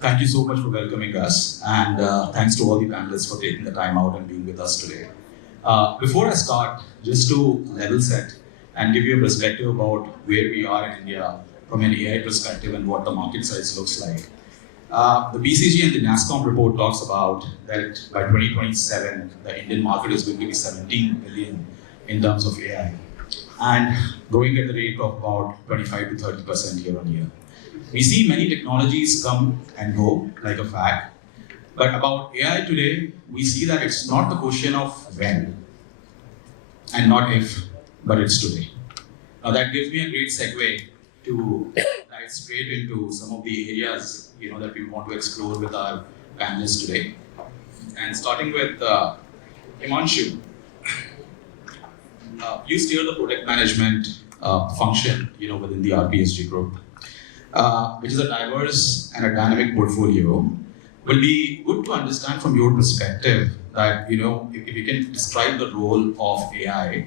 Thank you so much for welcoming us, and thanks to all the panelists for taking the time out and being with us today. Before I start, just to level set and give you a perspective about where we are in India from an AI perspective and what the market size looks like. The BCG and the NASSCOM report talks about that by 2027, the Indian market is going to be 17 billion in terms of AI, and growing at the rate of about 25 to 30% year on year. We see many technologies come and go like a fad, but about AI today, we see that it's not the question of when and not if, but it's today. Now that gives me a great segue to dive straight into some of the areas that we want to explore with our panelists today. And starting with Himanshu, you steer the product management function within the RPSG group, which is a diverse and a dynamic portfolio. Will be good to understand from your perspective that if you can describe the role of AI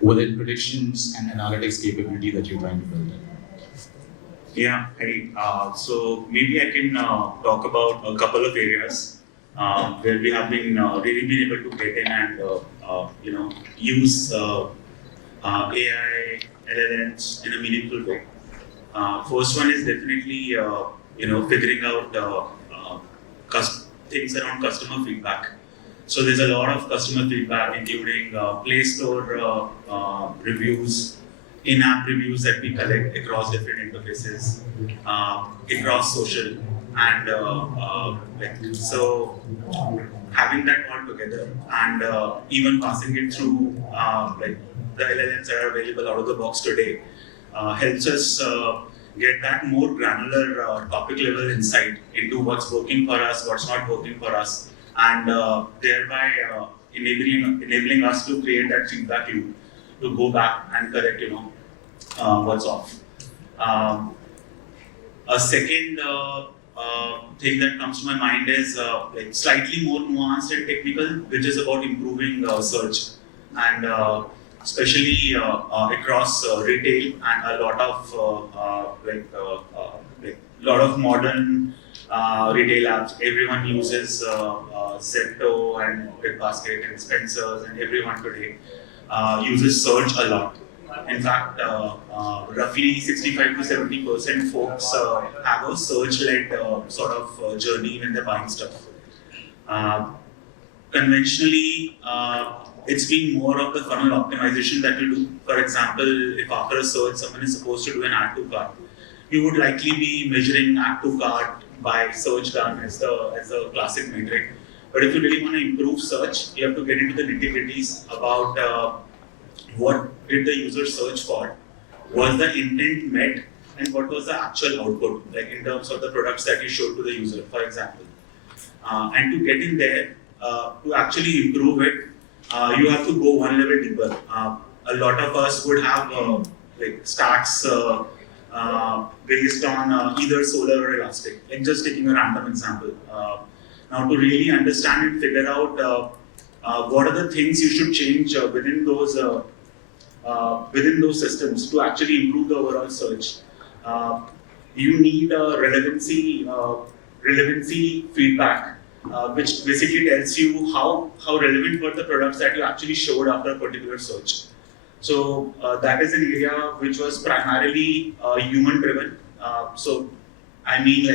within predictions and analytics capability that you're trying to build in. Yeah, hey, so maybe I can talk about a couple of areas where we have been really been able to get in and use AI, LLMs in a meaningful way. First one is definitely figuring out things around customer feedback. So there's a lot of customer feedback, including Play Store reviews, in-app reviews that we collect across different interfaces, across social, and so having that all together and even passing it through the LLMs that are available out of the box today helps us get that more granular topic level insight into what's working for us, what's not working for us, and thereby enabling us to create that feedback loop to go back and correct what's off. A second thing that comes to my mind is slightly more nuanced and technical, which is about improving search, and especially across retail and a lot of modern retail apps. Everyone uses Zepto and BigBasket and Spencer's, and everyone today uses search a lot. In fact, roughly 65 to 70% folks have a search-led sort of journey when they're buying stuff. Conventionally, it's been more of the funnel optimization that we do. For example, if after a search someone is supposed to do an add to cart, you would likely be measuring add to cart by search done as the classic metric. But if you really want to improve search, you have to get into the nitty-gritties about what did the user search for, was the intent met, and what was the actual output, like in terms of the products that you showed to the user, for example. And to get in there, to actually improve it, you have to go one level deeper. A lot of us would have stats based on either solar or elastic, like just taking a random example. Now to really understand and figure out what are the things you should change within those systems to actually improve the overall search. You need a relevancy feedback, which basically tells you how relevant were the products that you actually showed after a particular search. So that is an area which was primarily human driven. So I mean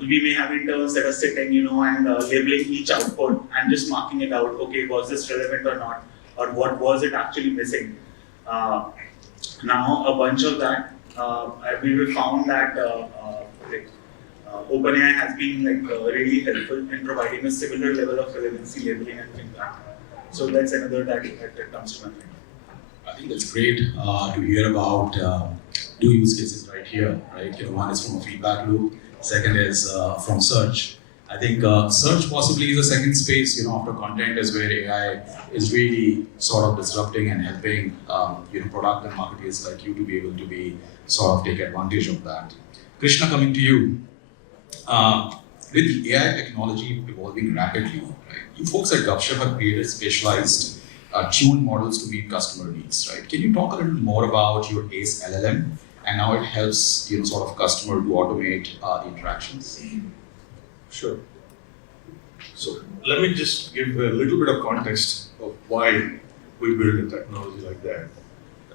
we may have interns that are sitting and labeling each output and just marking it out, okay, was this relevant or not, or what was it actually missing. Now a bunch of that, we found that OpenAI has been really helpful in providing a similar level of relevancy labeling and feedback. So that's another that comes to my mind. I think that's great to hear about two use cases right here, right? One is from a feedback loop, second is from search. I think search possibly is a second space, after content is where AI is really sort of disrupting and helping, product and marketers like you to be able to be sort of take advantage of that. Krishna, coming to you. With the AI technology evolving rapidly, right? You folks at Gupshup have created specialized tuned models to meet customer needs, right? Can you talk a little more about your ACE LLM and now it helps sort of customer to automate the interactions. Sure. So let me just give a little bit of context of why we build a technology like that.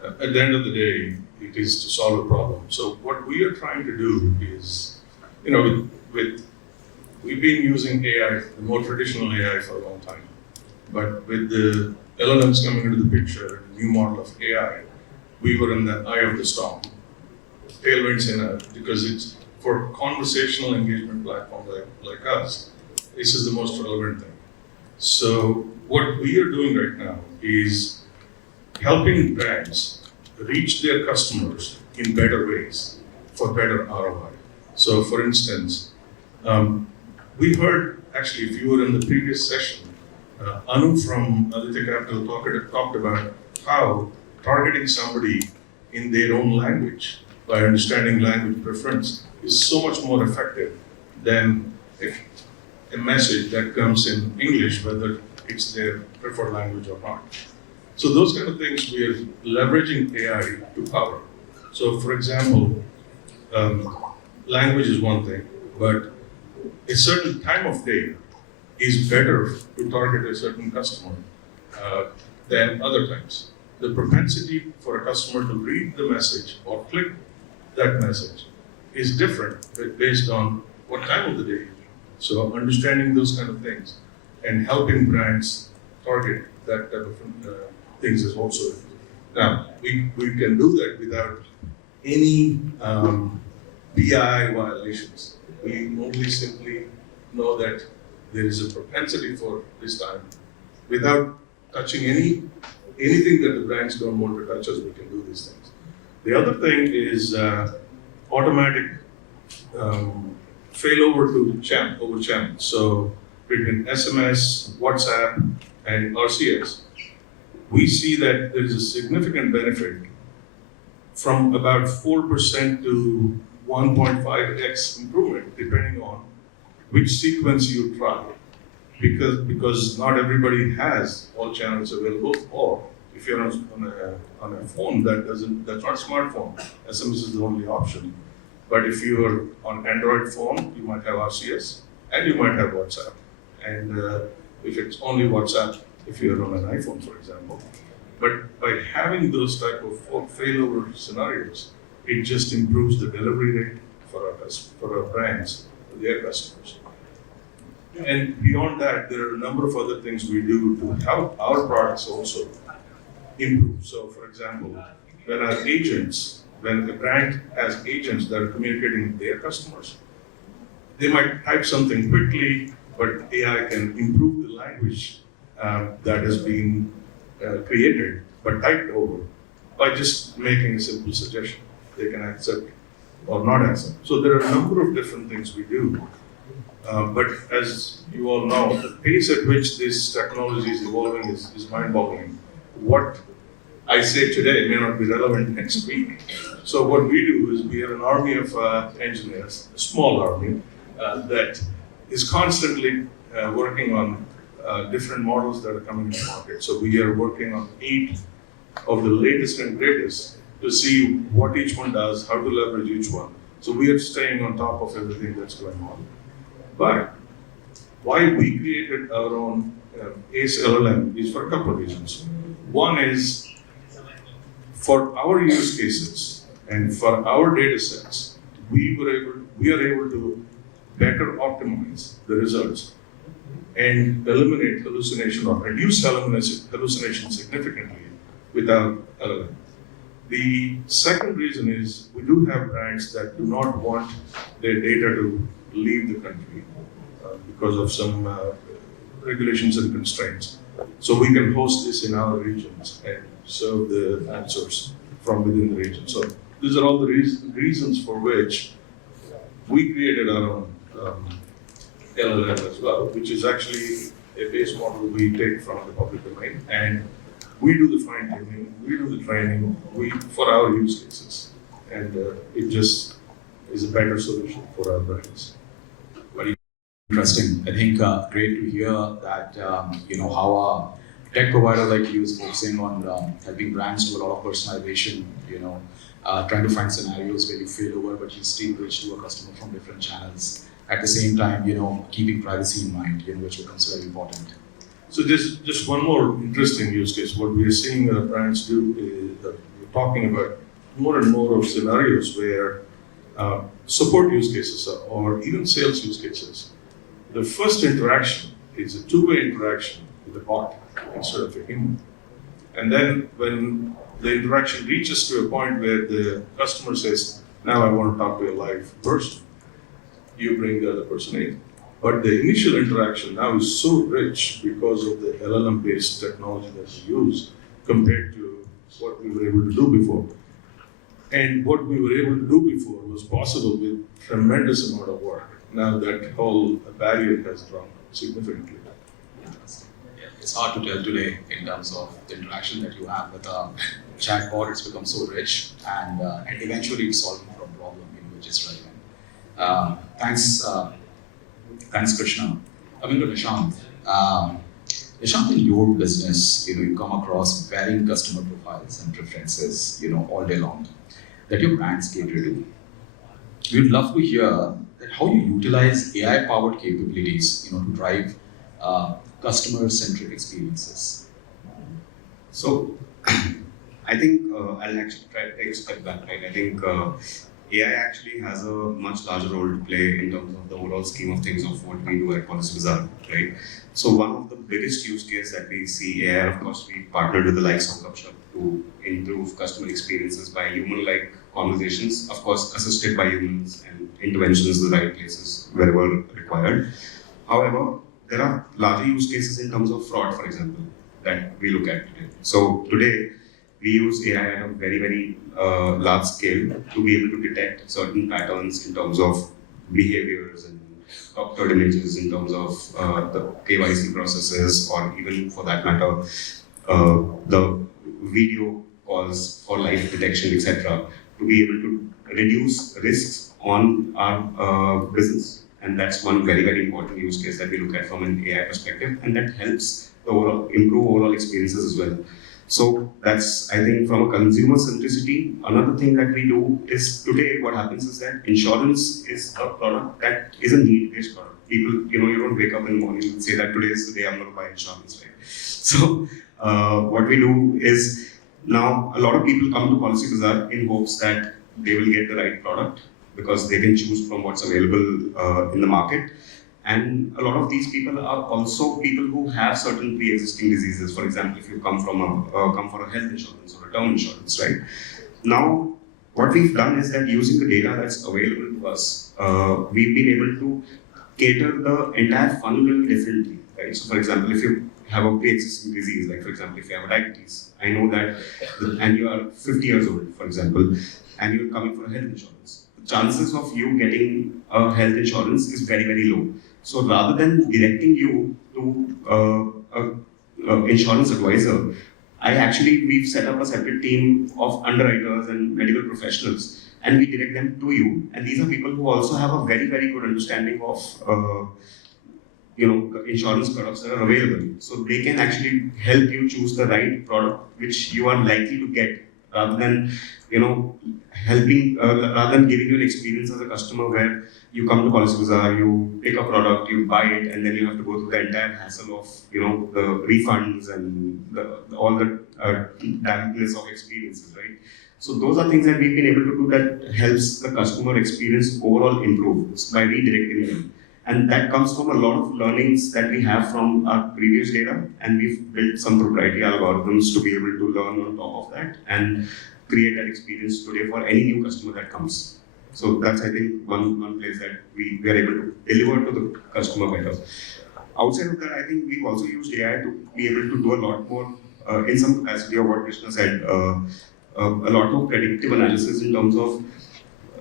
At the end of the day, it is to solve a problem. So what we are trying to do is, we've been using AI, the more traditional AI, for a long time. But with the LLMs coming into the picture, a new model of AI, we were in the eye of the storm. Tailwinds because it's for conversational engagement platform like us, this is the most relevant thing. So what we are doing right now is helping brands reach their customers in better ways for better ROI. So for instance, we heard, actually, if you were in the previous session, Anu from Aditya Capital talked about how targeting somebody in their own language by understanding language preference is so much more effective than a message that comes in English, whether it's their preferred language or not. So those kind of things we are leveraging AI to power. So for example, language is one thing, but a certain time of day is better to target a certain customer than other times. The propensity for a customer to read the message or click that message is different based on what time of the day. So understanding those kind of things and helping brands target that type of things is also. Now, we can do that without any PI violations. We only simply know that there is a propensity for this time. Without touching anything that the brands don't want to touch us, we can do these things. The other thing is automatic failover to over channel. So between SMS, WhatsApp, and RCS, we see that there is a significant benefit from about 4% to 1.5x improvement, depending on which sequence you try. Because not everybody has all channels available, or if you're on a phone that's not a smartphone, SMS is the only option. But if you're on Android phone, you might have RCS and you might have WhatsApp. And if it's only WhatsApp, if you're on an iPhone, for example. But by having those type of failover scenarios, it just improves the delivery rate for our brands, for their customers. And beyond that, there are a number of other things we do to help our products also improve. So, for example, when a brand has agents that are communicating with their customers, they might type something quickly, but AI can improve the language that has been created but typed over by just making a simple suggestion. They can accept or not accept. So there are a number of different things we do. But as you all know, the pace at which this technology is evolving is mind-boggling. What I say today may not be relevant next week. So what we do is we have an army of engineers, a small army, that is constantly working on different models that are coming to market. So we are working on 8 of the latest and greatest to see what each one does, how to leverage each one. So we are staying on top of everything that's going on. But why we created our own ACE LLM is for a couple of reasons. One is for our use cases and for our data sets, we are able to better optimize the results and eliminate hallucination or reduce hallucination significantly without LLM. The second reason is we do have brands that do not want their data to leave the country because of some regulations and constraints. So we can host this in our regions and serve the answers from within the region. So these are all the reasons for which we created our own LLM as well, which is actually a base model we take from the public domain, and we do the fine-tuning, we do the training for our use cases, and it just is a better solution for our brands. Very interesting. I think great to hear that how a tech provider like you is focusing on helping brands do a lot of personalization, trying to find scenarios where you fail over, but you still reach to a customer from different channels. At the same time, keeping privacy in mind, which becomes very important. So just one more interesting use case. What we are seeing brands do is that we're talking about more and more of scenarios where support use cases or even sales use cases. The first interaction is a two-way interaction with a bot instead of a human. And then when the interaction reaches to a point where the customer says, now I want to talk to a live person, you bring the other person in. But the initial interaction now is so rich because of the LLM-based technology that we use compared to what we were able to do before. And what we were able to do before was possible with tremendous amount of work. Now that whole barrier has dropped significantly. It's hard to tell today in terms of the interaction that you have with a chatbot. It's become so rich, and eventually it's solving for a problem which is relevant. Thanks, Krishna. Coming to Nishant. Nishant, in your business, you come across varying customer profiles and preferences, all day long that your brands cater to. We'd love to hear that how you utilize AI-powered capabilities, to drive customer-centric experiences. So, I think I'll actually try to take a step back, right? I think AI actually has a much larger role to play in terms of the overall scheme of things of what we do at Policybazaar, right? So one of the biggest use cases that we see AI, of course, we partnered with the likes of Gupshup to improve customer experiences by human-like conversations, of course, assisted by humans and interventions in the right places wherever required. However, there are larger use cases in terms of fraud, for example, that we look at today. So today, we use AI at a very, very large scale to be able to detect certain patterns in terms of behaviors and doctored images, in terms of the KYC processes, or even for that matter, the video calls for live detection, etc., to be able to reduce risks on our business. And that's one very, very important use case that we look at from an AI perspective, and that helps improve overall experiences as well. So that's, I think, from a consumer centricity. Another thing that we do is today what happens is that insurance is a product that is a need-based product. People, you don't wake up in the morning and say that today is the day I'm going to buy insurance, right? So what we do is now a lot of people come to Policybazaar in hopes that they will get the right product because they can choose from what's available in the market. And a lot of these people are also people who have certain pre-existing diseases. For example, if you come for a health insurance or a term insurance, right? Now, what we've done is that using the data that's available to us, we've been able to cater the entire funnel differently, right? So, for example, if you have a pre-existing disease, like for example, if you have diabetes, I know that, and you are 50 years old, for example, and you're coming for a health insurance, the chances of you getting a health insurance is very, very low. So rather than directing you to an insurance advisor, we've set up a separate team of underwriters and medical professionals, and we direct them to you. And these are people who also have a very, very good understanding of insurance products that are available. So they can actually help you choose the right product which you are likely to get, rather than rather than giving you an experience as a customer where you come to Policybazaar, you pick a product, you buy it, and then you have to go through the entire hassle of the refunds and all the dampness of experiences, right? So those are things that we've been able to do that helps the customer experience overall improve by redirecting them. And that comes from a lot of learnings that we have from our previous data, and we've built some proprietary algorithms to be able to learn on top of that and create that experience today for any new customer that comes. So that's, I think, one place that we are able to deliver to the customer better. Outside of that, I think we've also used AI to be able to do a lot more, in some capacity of what Krishna said, a lot of predictive analysis in terms of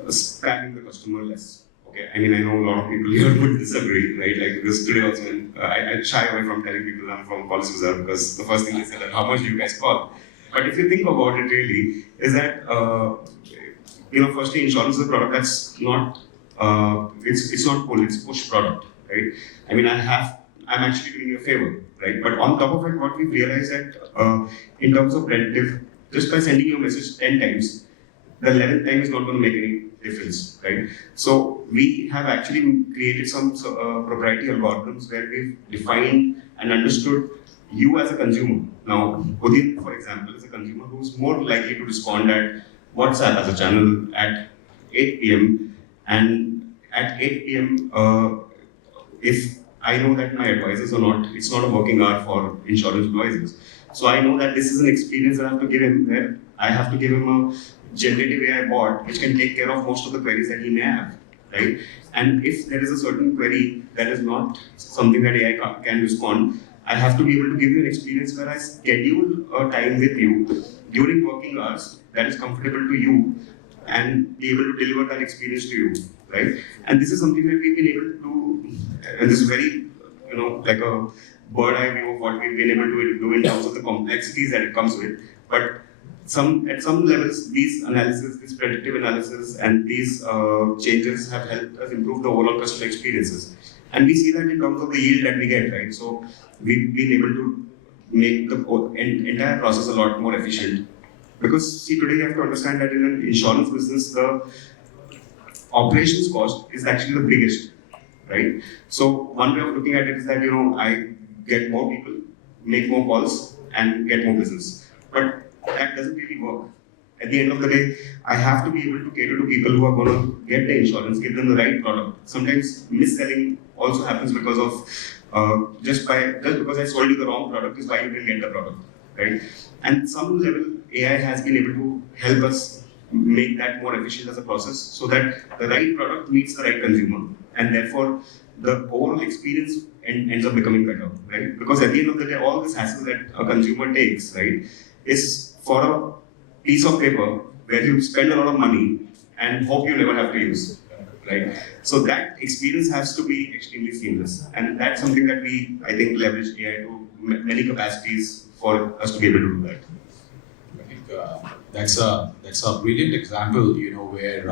spamming the customer less. Okay, I mean, I know a lot of people here would disagree, right? Like this today also, I shy away from telling people I'm from Policybazaar because the first thing they say that how much do you guys call? But if you think about it really, is that firstly, insurance is a product that's not it's not pull, it's push product, right? I mean, I'm actually doing you a favor, right? But on top of it, what we've realized that in terms of predictive, just by sending you a message 10 times, the 11th time is not going to make any difference, right? So we have actually created some proprietary algorithms where we've defined and understood you as a consumer. Now, Udyan, for example, is a consumer who's more likely to respond at WhatsApp as a channel at 8 p.m. And at 8 p.m., if I know that my advisors are not, it's not a working hour for insurance advisors. So I know that this is an experience that I have to give him, where I have to give him a generative AI bot which can take care of most of the queries that he may have, right? And if there is a certain query that is not something that AI can respond, I have to be able to give you an experience where I schedule a time with you during working hours that is comfortable to you and be able to deliver that experience to you, right? And this is something that we've been able to do, and this is very, like a bird eye view of what we've been able to do in terms of the complexities that it comes with. But at some levels, these analysis, this predictive analysis, and these changes have helped us improve the overall customer experiences. And we see that in terms of the yield that we get, right? So we've been able to make the entire process a lot more efficient. Because see, today you have to understand that in an insurance business, the operations cost is actually the biggest, right? So one way of looking at it is that, I get more people, make more calls, and get more business. But that doesn't really work. At the end of the day, I have to be able to cater to people who are going to get the insurance, give them the right product. Sometimes mis-selling also happens because of just because I sold you the wrong product is why you didn't get the product, right? And some level, AI has been able to help us make that more efficient as a process, so that the right product meets the right consumer, and therefore the overall experience ends up becoming better, right? Because at the end of the day, all this hassle that a consumer takes, right, is for a piece of paper where you spend a lot of money and hope you never have to use, right? So that experience has to be extremely seamless, and that's something that we, I think, leverage AI to many capacities for us to be able to do that. I think that's a brilliant example, where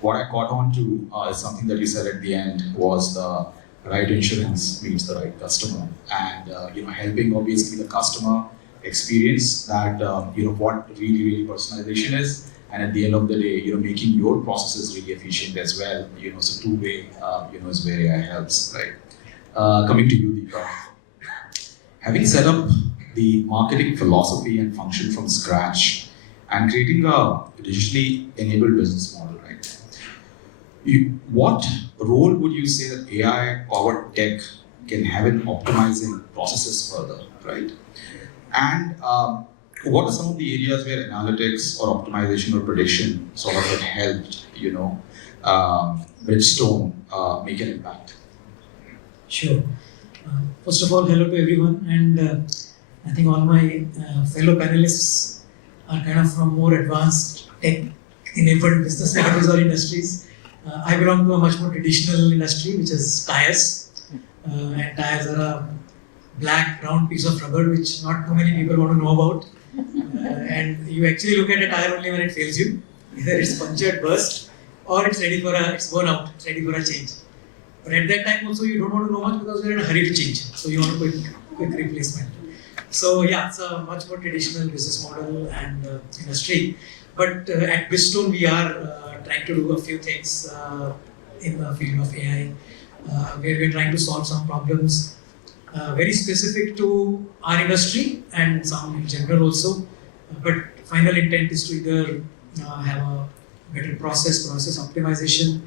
what I caught on to is something that you said at the end was the right insurance meets the right customer, and helping obviously the customer experience that what really personalization is, and at the end of the day, making your processes really efficient as well. So two-way is where AI helps, right? Coming to you, Deepak. Having set up the marketing philosophy and function from scratch and creating a digitally enabled business model, right? What role would you say that AI-powered tech can have in optimizing processes further, right? And what are some of the areas where analytics or optimization or prediction sort of have helped, Bridgestone make an impact? Sure. First of all, hello to everyone, and I think all my fellow panelists are kind of from more advanced tech-enabled business categories or industries. I belong to a much more traditional industry, which is tires, and tires are a black round piece of rubber which not too many people want to know about, and you actually look at a tire only when it fails you. Either it's punctured, burst, or it's worn out, it's ready for a change. But at that time also you don't want to know much because you're in a hurry to change, so you want a quick replacement. So yeah, it's a much more traditional business model and industry. But at Bridgestone we are trying to do a few things in the field of AI, where we're trying to solve some problems very specific to our industry and some in general also. But final intent is to either have a better process optimization,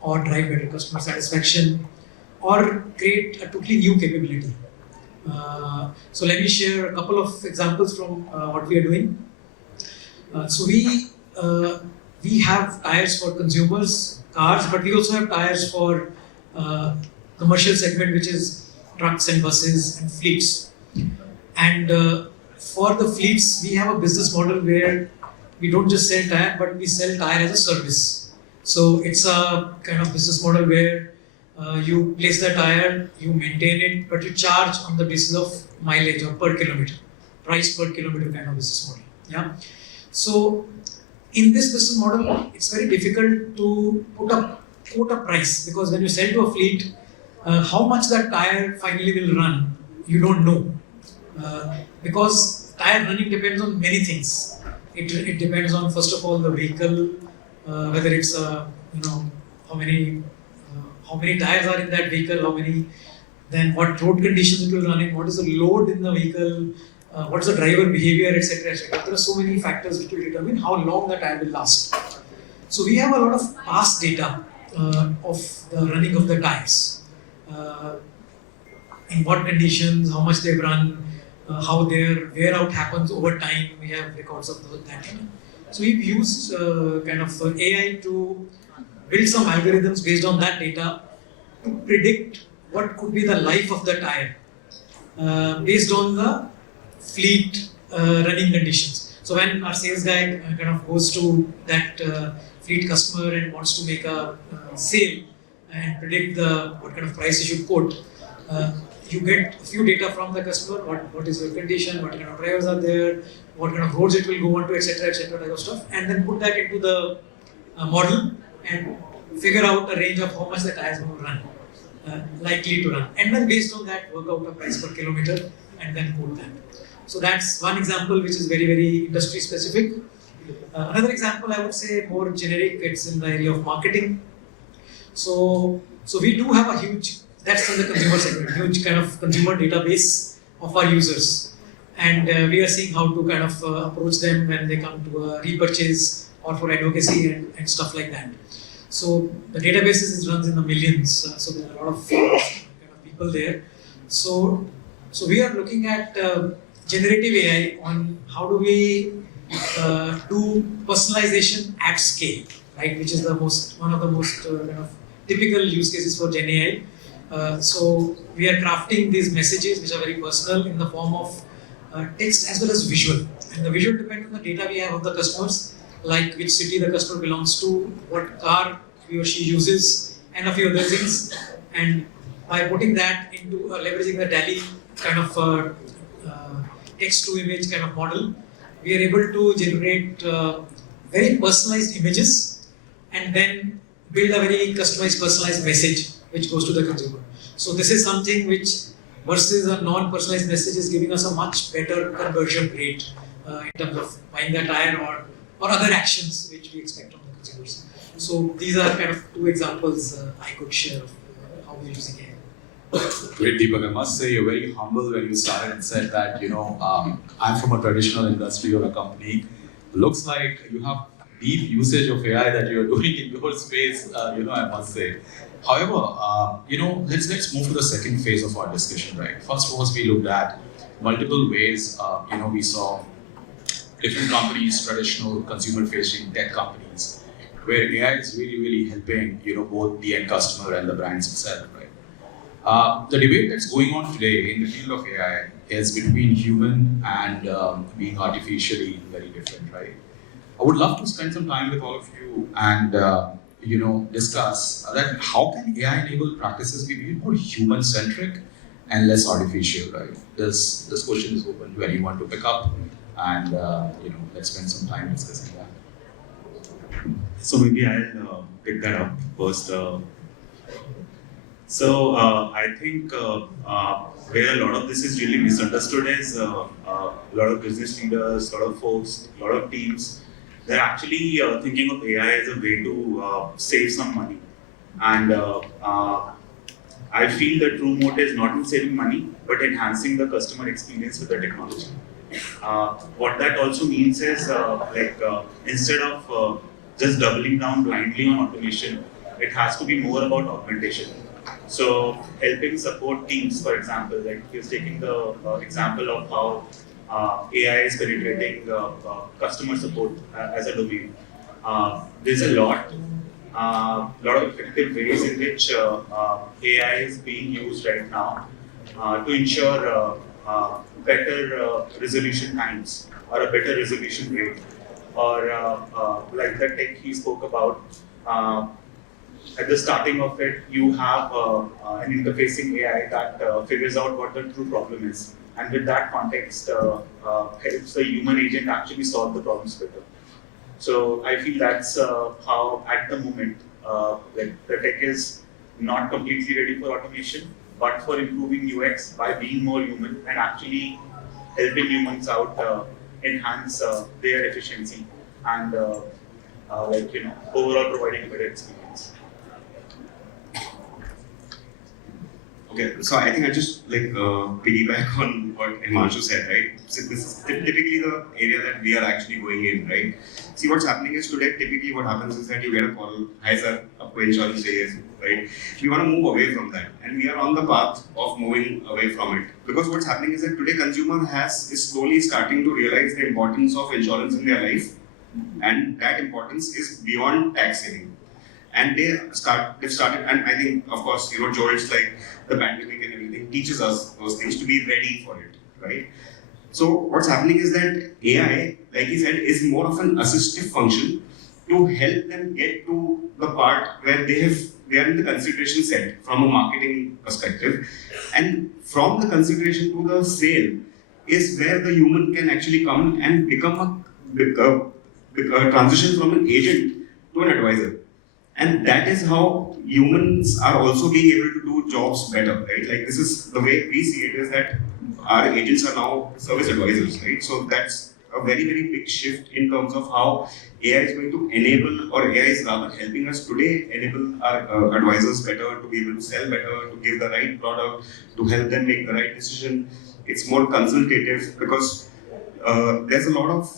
or drive better customer satisfaction, or create a totally new capability. So let me share a couple of examples from what we are doing. So we have tires for consumers, cars, but we also have tires for commercial segment, which is trucks and buses and fleets. And for the fleets, we have a business model where we don't just sell tire, but we sell tire as a service. So it's a kind of business model where you place the tire, you maintain it, but you charge on the basis of mileage or per kilometer, price per kilometer kind of business model. Yeah. So in this business model, it's very difficult to quote a price, because when you sell to a fleet, how much that tire finally will run, you don't know, because tire running depends on many things. it depends on, first of all, the vehicle, whether it's how many tires are in that vehicle, then what road conditions it will run in, what is the load in the vehicle, what is the driver behavior, etc., etc. There are so many factors which will determine how long the tire will last. So we have a lot of past data of the running of the tires, in what conditions, how much they've run, how their wear out happens over time. We have records of that data. So we've used AI to build some algorithms based on that data to predict what could be the life of the tire based on the fleet running conditions. So when our sales guy goes to that fleet customer and wants to make a sale and predict what kind of price he should quote, you get a few data from the customer, what is your condition, what kind of drivers are there, what kind of roads it will go on to, etc., type of stuff, and then put that into the model and figure out a range of how much the tires will run, likely to run, and then based on that work out a price per kilometer and then quote that. So that's one example which is very, very industry specific. Another example I would say more generic, it's in the area of marketing. So we do have a huge, that's in the consumer segment, huge kind of consumer database of our users. And we are seeing how to approach them when they come to a repurchase or for advocacy and stuff like that. So the database runs in the millions, so there are a lot of people there. So we are looking at generative AI on how do we do personalization at scale, right? Which is one of the most typical use cases for Gen AI. So we are crafting these messages which are very personal in the form of text as well as visual. And the visual depends on the data we have of the customers, like which city the customer belongs to, what car he or she uses, and a few other things. And by putting that into leveraging the DALL-E text to image model, we are able to generate very personalized images and then build a very customized, personalized message which goes to the consumer. So this is something which versus a non-personalized message is giving us a much better conversion rate in terms of buying the tire or other actions which we expect from the consumers. So these are two examples I could share of how we're using AI. Great, Deepak. I must say you're very humble when you started and said that, I'm from a traditional industry or a company. Looks like you have deep usage of AI that you're doing in your space, I must say. However, let's move to the second phase of our discussion, right? First was we looked at multiple ways, we saw different companies, traditional consumer-facing tech companies, where AI is really, really helping, both the end customer and the brands itself, right? The debate that's going on today in the field of AI is between human and being artificially very different, right? I would love to spend some time with all of you and discuss that how can AI-enabled practices be more human-centric and less artificial, right? This question is open to anyone to pick up, and let's spend some time discussing that. So maybe I'll pick that up first. I think where a lot of this is really misunderstood is a lot of business leaders, a lot of folks, a lot of teams, they're actually thinking of AI as a way to save some money. And I feel the true motive is not in saving money, but enhancing the customer experience with the technology. What that also means is instead of just doubling down blindly on automation, it has to be more about augmentation. So helping support teams, for example, like you're taking the example of how AI is penetrating customer support as a domain. There's a lot of effective ways in which AI is being used right now to ensure better resolution times or a better resolution rate, or like the tech he spoke about. At the starting of it, you have an interfacing AI that figures out what the true problem is, and with that context, helps the human agent actually solve the problems better. So I feel that's how, at the moment, the tech is not completely ready for automation, but for improving UX by being more human and actually helping humans out enhance their efficiency and overall providing a better experience. Okay, so I think I just piggyback on what Himanshu said, right? So this is typically the area that we are actually going in, right? See, what's happening is today, typically what happens is that you get a call, hi sir, aapko insurance chahiye, right? We want to move away from that, and we are on the path of moving away from it. Because what's happening is that today consumer is slowly starting to realize the importance of insurance in their life, and that importance is beyond tax saving. And they've started, and I think, of course, George, like the pandemic and everything, teaches us those things to be ready for it, right? So what's happening is that AI, like he said, is more of an assistive function to help them get to the part where they are in the consideration set from a marketing perspective, and from the consideration to the sale is where the human can actually come and become a transition from an agent to an advisor. And that is how humans are also being able to do jobs better, right? Like this is the way we see it, is that our agents are now service advisors, right? So that's a very, very big shift in terms of how AI is going to enable, or AI is rather helping us today enable our advisors better, to be able to sell better, to give the right product, to help them make the right decision. It's more consultative because there's a lot of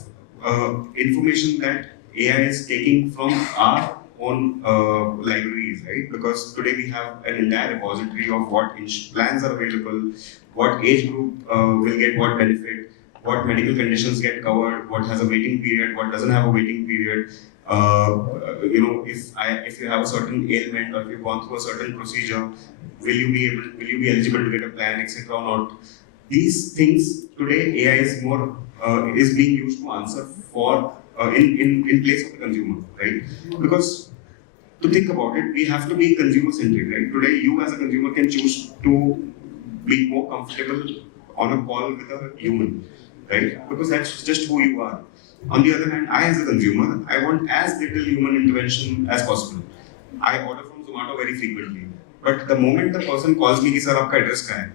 information that AI is taking from our own libraries, right? Because today we have an entire repository of what plans are available, what age group will get what benefit, what medical conditions get covered, what has a waiting period, what doesn't have a waiting period. If you have a certain ailment or if you've gone through a certain procedure, will you be eligible to get a plan, etc. or not? These things today AI is being used to answer for in place of the consumer, right? Because to think about it, we have to be consumer centric, right? Today, you as a consumer can choose to be more comfortable on a call with a human, right? Because that's just who you are. On the other hand, I as a consumer, I want as little human intervention as possible. I order from Zomato very frequently, but the moment the person calls me, "Sir, aapka address kahan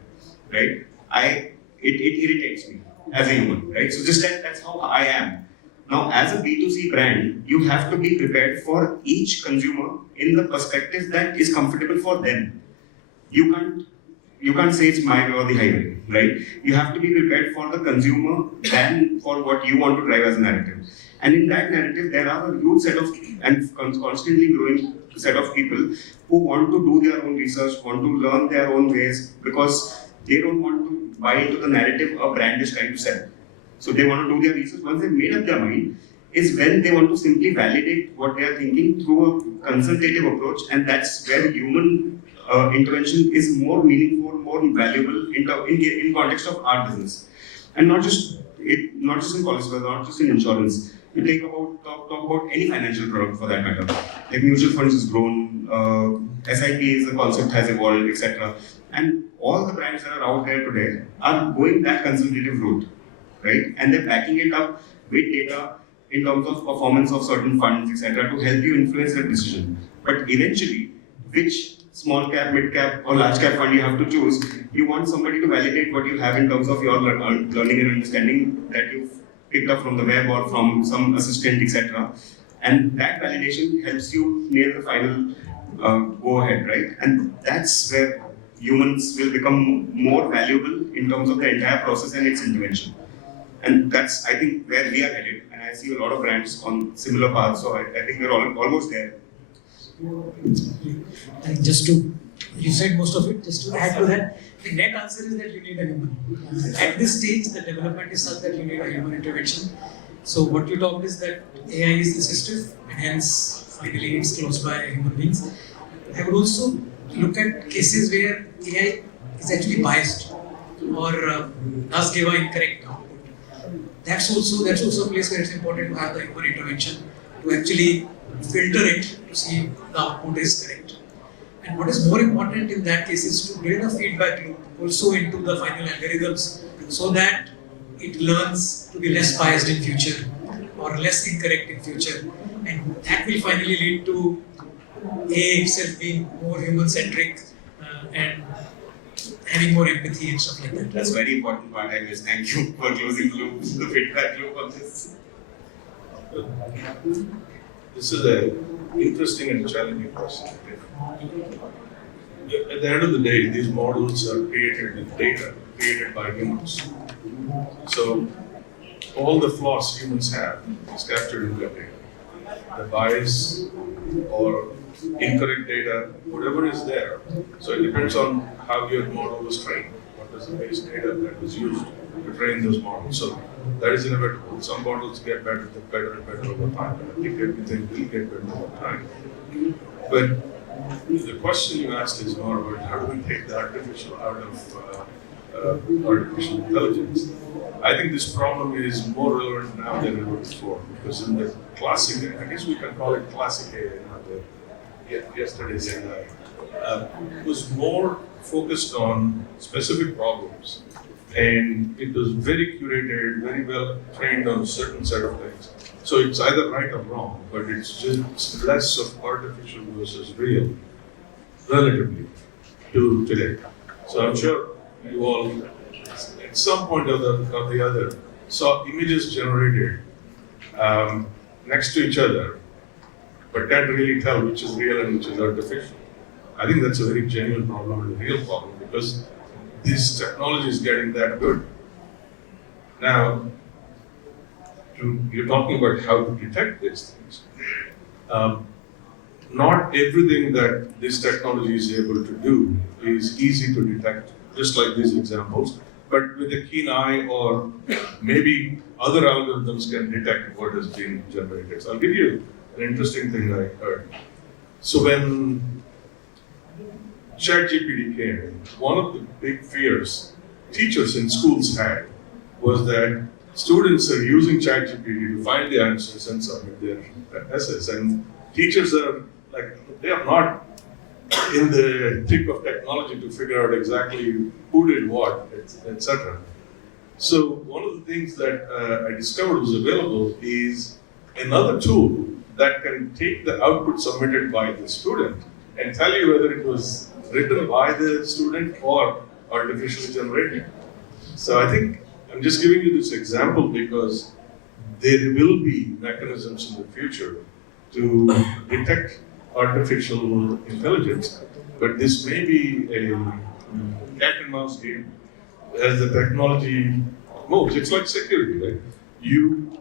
hai?" right? It irritates me as a human, right? So just that's how I am. Now, as a B2C brand, you have to be prepared for each consumer in the perspective that is comfortable for them. You can't say it's my way or the highway, right? You have to be prepared for the consumer than for what you want to drive as a narrative. And in that narrative, there are a huge set of, and constantly growing set of people who want to do their own research, want to learn their own ways, because they don't want to buy into the narrative a brand is trying to sell. So they want to do their research. Once they've made up their mind, is when they want to simply validate what they are thinking through a consultative approach, and that's where human intervention is more meaningful, more valuable in context of our business, and not just in Policybazaar, not just in insurance. We talk about any financial product for that matter. Like mutual funds has grown, SIPs, the concept has evolved, etc. And all the brands that are out there today are going that consultative route, right? And they're backing it up with data in terms of performance of certain funds, etc., to help you influence that decision. But eventually, which small cap, mid cap, or large cap fund you have to choose, you want somebody to validate what you have in terms of your learning and understanding that you've picked up from the web or from some assistant, etc. And that validation helps you nail the final go ahead, right? And that's where humans will become more valuable in terms of the entire process and its intervention. And that's, I think, where we are headed. And I see a lot of brands on similar paths, so I think we're almost there. And you said most of it, just to add to that, the net answer is that you need a human. At this stage, the development is such that you need a human intervention. So what you talked is that AI is assistive, and hence finally it's close by human beings. I would also look at cases where AI is actually biased or does give an incorrect output. That's also a place where it's important to have the human intervention to actually filter it to see the output is correct. And what is more important in that case is to build a feedback loop also into the final algorithms so that it learns to be less biased in future or less incorrect in future. And that will finally lead to AI itself being more human-centric and having more empathy and stuff like that. That's a very important part, I guess. Thank you for closing the loop, the feedback loop on this. This is an interesting and challenging question. At the end of the day, these models are created with data created by humans. So all the flaws humans have is captured in their data. The bias or incorrect data, whatever is there. So it depends on how your model was trained. What was the base data that was used to train those models. So that is inevitable. Some models get better and better over time. And I think everything will get better over time. But the question you asked is more about how do we take the artificial out of artificial intelligence. I think this problem is more relevant now than ever before, because in the classic, I guess we can call it classic AI, not the yesterday's AI, was more focused on specific problems, and it was very curated, very well trained on a certain set of things. So it's either right or wrong, but it's just less of artificial versus real, relatively, to today. So I'm sure you all, at some point or the other, saw images generated next to each other, but can't really tell which is real and which is artificial. I think that's a very genuine problem and a real problem, because this technology is getting that good. Now, you're talking about how to detect these things. Not everything that this technology is able to do is easy to detect, just like these examples, but with a keen eye, or maybe other algorithms can detect what is being generated. So I'll give you an interesting thing I heard. So when ChatGPT came in, one of the big fears teachers in schools had was that students are using ChatGPT to find the answers and submit their essays, and teachers are like, they are not in the thick of technology to figure out exactly who did what, etc. So one of the things that I discovered was available is another tool that can take the output submitted by the student and tell you whether it was written by the student or artificially generated. So I think I'm just giving you this example because there will be mechanisms in the future to detect artificial intelligence, but this may be a cat and mouse game. As the technology moves, it's like security, right? You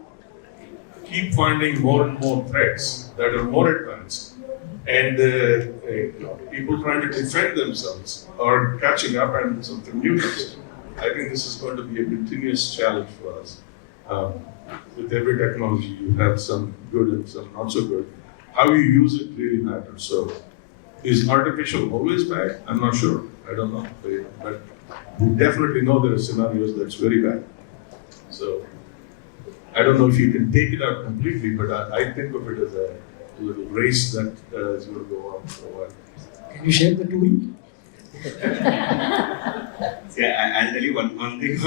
keep finding more and more threats that are more advanced, and people trying to defend themselves are catching up, and something new comes. I think this is going to be a continuous challenge for us. With every technology, you have some good and some not so good. How you use it really matters. So, is artificial always bad? I'm not sure. I don't know. But we definitely know there are scenarios that's very bad. So, I don't know if you can take it out completely, but I think of it as a little race that is going to go on for a while. Can you share the tool? Yeah, I'll tell you one thing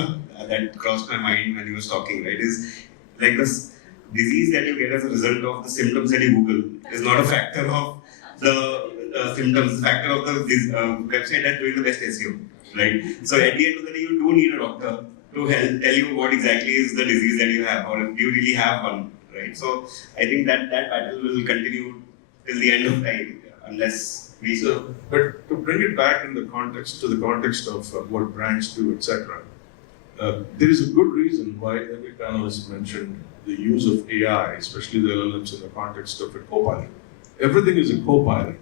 that crossed my mind when you was talking, right, is like this disease that you get as a result of the symptoms that you Google is not a factor of the symptoms, factor of the website that's doing the best SEO, right? So at the end of the day, you do need a doctor to help tell you what exactly is the disease that you have, or do you really have one, right? So I think that battle will continue till the end of time, unless we... So, but to bring it back in the context, to the context of what brands do, etc., there is a good reason why every panelist mentioned the use of AI, especially the LLMs, in the context of a co-pilot. Everything is a co-pilot.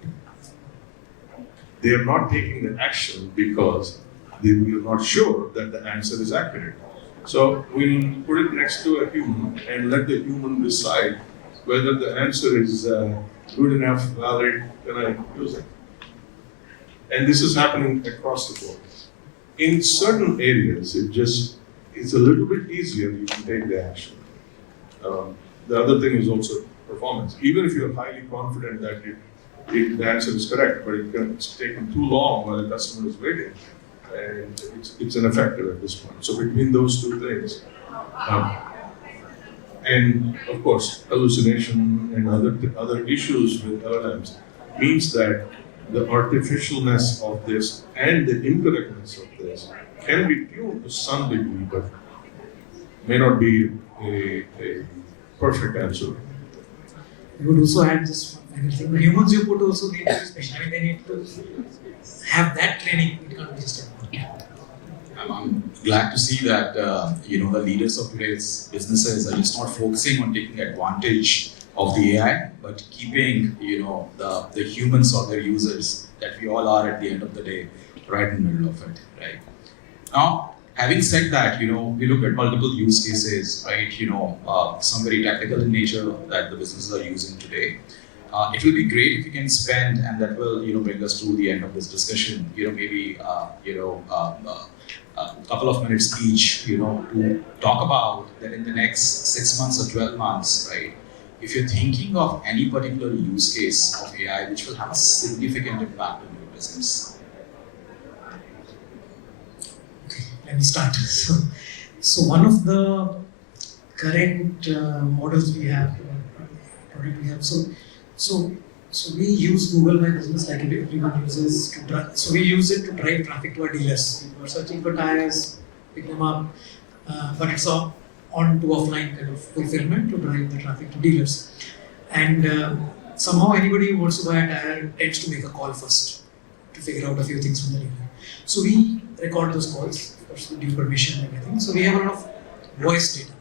They are not taking the action because we are not sure that the answer is accurate. So we'll put it next to a human and let the human decide whether the answer is good enough, valid, can I use it? And this is happening across the board. In certain areas, it's a little bit easier, you can take the action. The other thing is also performance. Even if you're highly confident that the answer is correct, but it's taken too long while the customer is waiting, and it's ineffective at this point. So between those two things, and of course hallucination and other issues with LLMs means that the artificialness of this and the incorrectness of this can be tuned to some degree, but may not be a perfect answer. We would also add just one final thing. The humans you put also need to be special. I mean, they need to have that training. It can't be just I'm glad to see that the leaders of today's businesses are just not focusing on taking advantage of the AI, but keeping the humans or their users that we all are at the end of the day right in the middle of it, right? Now, having said that, we look at multiple use cases, right? Some very technical in nature that the businesses are using today. It will be great if you can spend, and that will bring us to the end of this discussion. Maybe a couple of minutes each, to talk about that in the next 6 months or 12 months, right? If you're thinking of any particular use case of AI which will have a significant impact on your business. Okay, let me start. So one of the current models we have, so we use Google My Business like everyone uses to drive. So we use it to drive traffic to our dealers. People are searching for tires, pick them up, but it's all on to offline kind of fulfillment to drive the traffic to dealers. And somehow anybody who wants to buy a tire tends to make a call first to figure out a few things from the dealer. So we record those calls, of course, with due permission and everything. So we have a lot of voice data.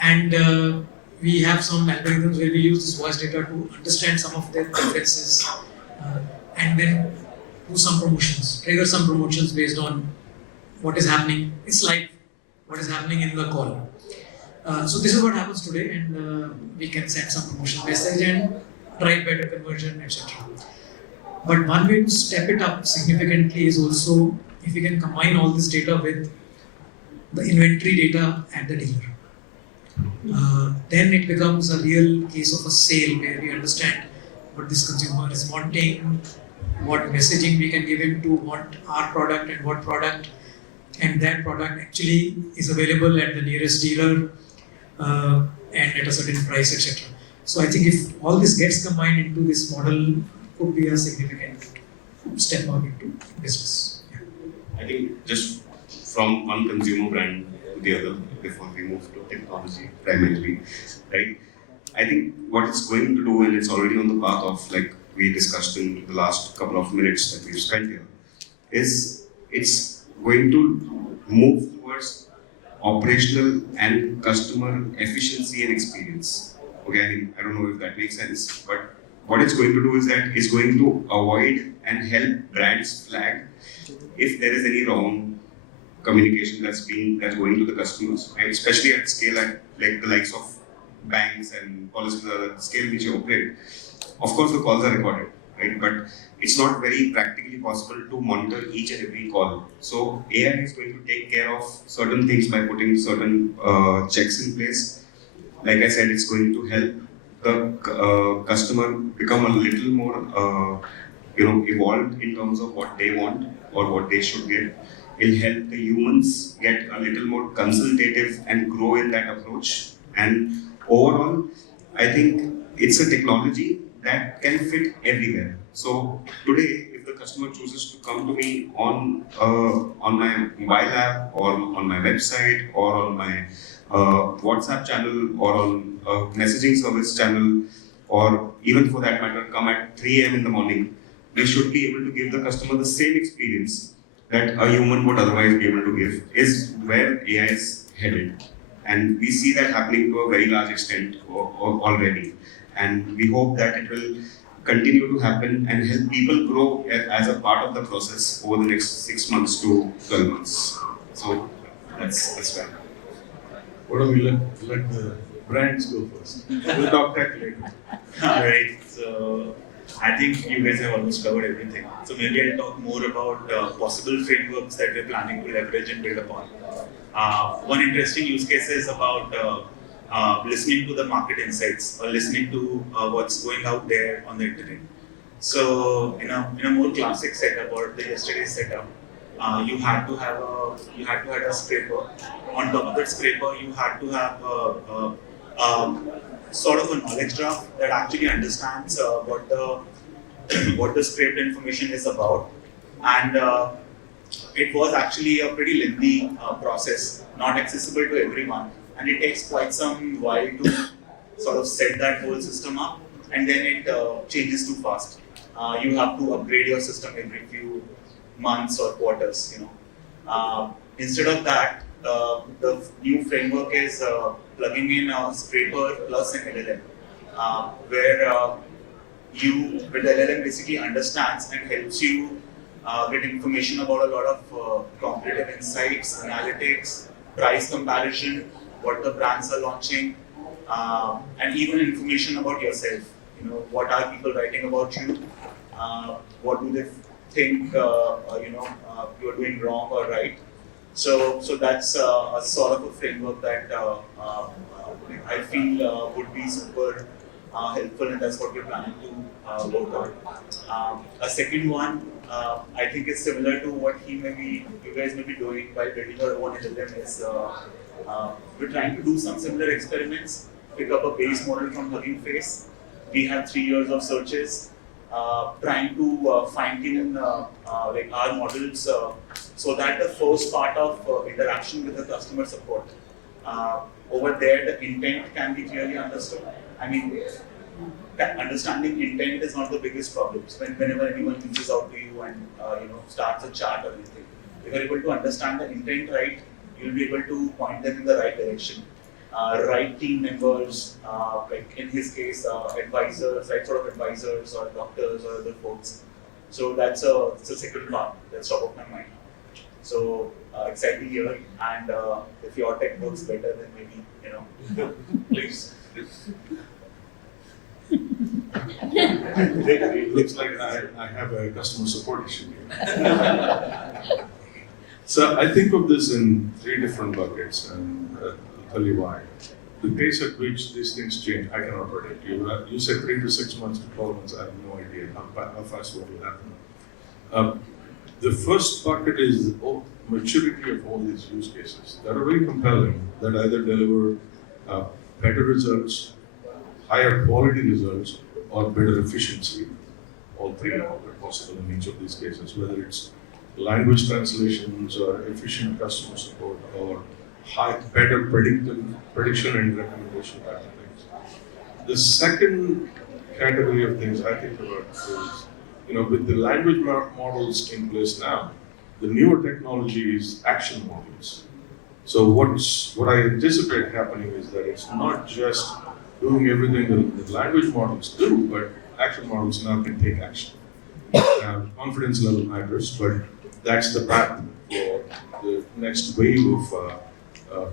And we have some algorithms where we use this voice data to understand some of their preferences and then do some promotions, trigger some promotions based on what is happening. It's like what is happening in the call. So this is what happens today, and we can send some promotional message and drive better conversion, etc. But one way to step it up significantly is also if we can combine all this data with the inventory data at the dealer. Then it becomes a real case of a sale where we understand what this consumer is wanting, what messaging we can give him to want our product and what product, and that product actually is available at the nearest dealer and at a certain price, etc. So I think if all this gets combined into this model, could be a significant step up into business. I think just from one consumer brand to the other, before we move to technology primarily, right? I think what it's going to do, and it's already on the path of, like we discussed in the last couple of minutes that we've spent here, is it's going to move towards operational and customer efficiency and experience. Okay, I mean, I don't know if that makes sense, but what it's going to do is that it's going to avoid and help brands flag if there is any wrong communication that's going to the customers, right? Especially at scale at like the likes of banks and Policybazaar, the scale which you operate. Of course, the calls are recorded, right? But it's not very practically possible to monitor each and every call. So AI is going to take care of certain things by putting certain checks in place. Like I said, it's going to help the customer become a little more evolved in terms of what they want or what they should get. It'll help the humans get a little more consultative and grow in that approach. And overall, I think it's a technology that can fit everywhere. So today, if the customer chooses to come to me on my mobile app or on my website or on my WhatsApp channel or on a messaging service channel, or even for that matter, come at 3 a.m. in the morning, we should be able to give the customer the same experience that a human would otherwise be able to give, is where AI is headed. And we see that happening to a very large extent already. And we hope that it will continue to happen and help people grow as a part of the process over the next 6 months to 12 months. So that's right. Why don't we let the brands go first? We'll talk tech later. Alright, so I think you guys have almost covered everything. So maybe I'll talk more about possible frameworks that we're planning to leverage and build upon. One interesting use case is about listening to the market insights or listening to what's going out there on the internet. So in a more classic setup or the yesterday's setup, you had to have a scraper. On top of that scraper, you had to have a sort of a knowledge graph that actually understands what the what the scraped information is about. And it was actually a pretty lengthy process, not accessible to everyone. And it takes quite some while to sort of set that whole system up, and then it changes too fast. You have to upgrade your system every few months or quarters, instead of that, the new framework is plugging in a scraper plus an LLM, where the LLM basically understands and helps you get information about a lot of competitive insights, analytics, price comparison, what the brands are launching, and even information about yourself. What are people writing about you? What do they think you're doing wrong or right? So that's a sort of a framework that I feel would be super helpful, and that's what we're planning to work on. A second one, I think is similar to what you guys may be doing by building your own LLM is we're trying to do some similar experiments, pick up a base model from Hugging Face. We have 3 years of searches, trying to fine-tune our models so that the first part of interaction with the customer support, over there the intent can be clearly understood. I mean, understanding intent is not the biggest problem. Whenever anyone reaches out to you and starts a chat or anything, if you're able to understand the intent right, you'll be able to point them in the right direction. Right team members, like in his case, advisors, right sort of advisors or doctors or other folks. So that's a second part that's top of my mind. So exciting here, and if your tech works better, then maybe please. It looks like I have a customer support issue here. So I think of this in 3 different buckets, and I'll tell you why. The pace at which these things change, I cannot predict. You said 3 to 6 months to 12 months, I have no idea how fast what will happen. The first bucket is the maturity of all these use cases that are very compelling, that either deliver better results, higher quality results, or better efficiency. All 3 are possible in each of these cases, whether it's language translations or efficient customer support or better prediction and recommendation type of things. The second category of things I think about is, with the language models in place now, the newer technology is action models. So what I anticipate happening is that it's not just doing everything the language models do, but action models now can take action. Confidence level matters, but that's the path for the next wave of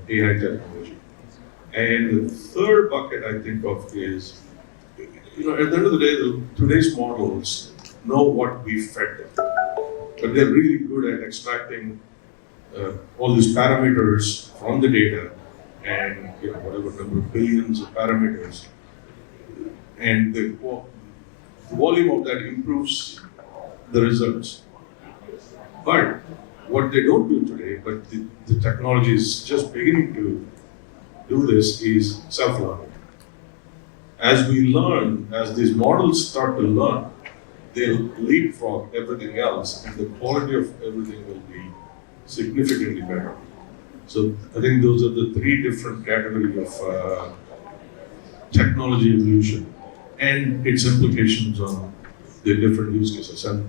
AI technology. And the third bucket I think of is, at the end of the day, today's models know what we fed them, but they're really good at extracting all these parameters from the data and whatever number of billions of parameters, and the volume of that improves the results. But what they don't do today, but the technology is just beginning to do this, is self-learning. As we learn, as these models start to learn, they'll leapfrog everything else, and the quality of everything will be significantly better. So I think those are the 3 different categories of technology evolution and its implications on the different use cases. And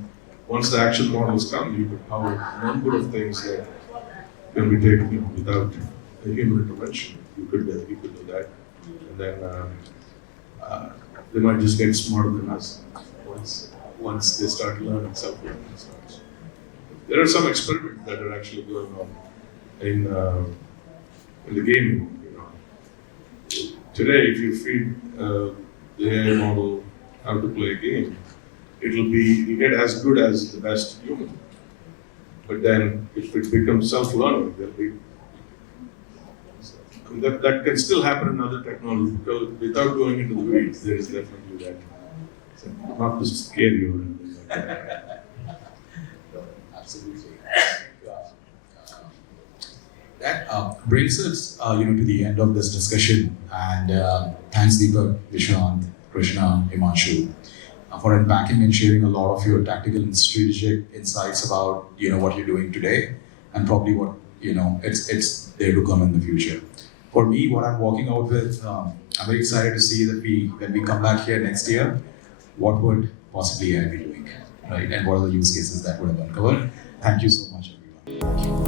once the action models come, you can power a number of things that can be taken without a human intervention. You could do that, and then they might just get smarter than us once they start learning self-learning. There are some experiments that are actually going on in the gaming. Today, if you feed the AI model how to play a game, you get as good as the best human. But then, if it becomes self-learning, that can still happen in other technologies. Because without going into the weeds, there is definitely that. So not to scare you or anything like that. Absolutely. That brings us, to the end of this discussion. And thanks, Deepak, Nishant, Krishna, Himanshu. for unpacking and sharing a lot of your tactical and strategic insights about what you're doing today, and probably what it's there to come in the future. For me, what I'm walking out with, I'm very excited to see that when we come back here next year, what would possibly AI be doing, right? And what are the use cases that would have uncovered? Thank you so much, everyone.